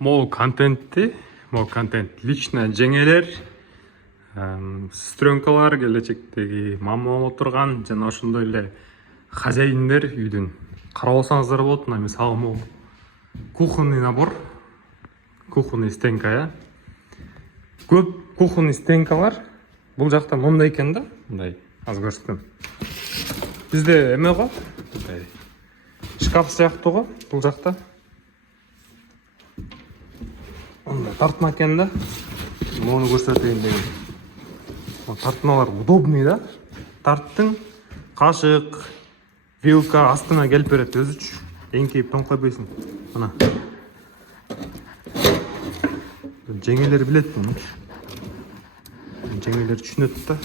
мол контентти, лично жеңелер, сестренкалар, келечектеги мама болуп турган жана ошондой эле хозяиндер үйдүн карап алсаңыздар болот. Мына мисалы могу кухонный набор, кухонный стенка, көп кухонный стенкалар бул жакта мондай экен да, мындай аз көрсөтөм. Бизде эме го, мындай шкаф сыяктуу го бул жакта. Мындай тартма экен да. Мону көрсөтөйүн дегем. Тартмалар удобный да. Тарттың, кашык, вилка астыңа келип берет өзүчү. Эңкейип тоңкойбойсуң. Мына. Жеңелер билет муну. Жеңелер түшүнөт да.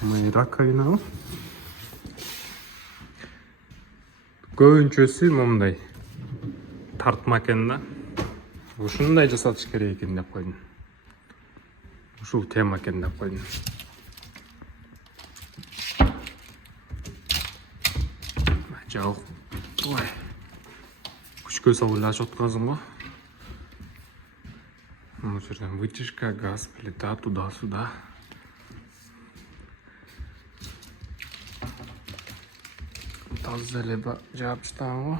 Мына раковина. Көбүнчөсү момундай тартма экен да. Ушундай жасатыш керек экен деп койдум. Ушул тема экен деп койдум. Жау. Ой. Күчкө салып эле ачып аткансың го. Мына жерден вытяжка, газ, плита туда-сюда. Таза эле жаап таштаган го.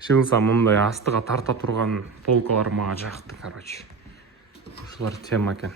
Шылса мындай астыга тарта турган полкалар мага жакты, короче. Ушулар тема экен.